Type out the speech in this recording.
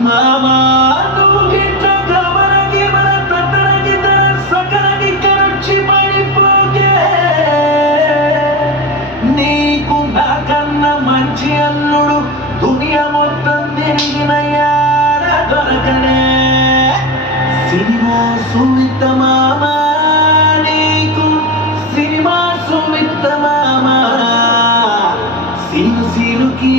మామా నువ్వు గిట్ల గమనకి మన తత్తరకి తన సకలకి కరొచ్చి పడిపోకే నీకు నాకన్నా మంచి అల్లుడు దునియా మొత్తం తిరిగిన యాడ దొరకనే సినిమా సుమిత్త మామా నీకు సినిమా సుమిత్త మామా సీను సీనుకి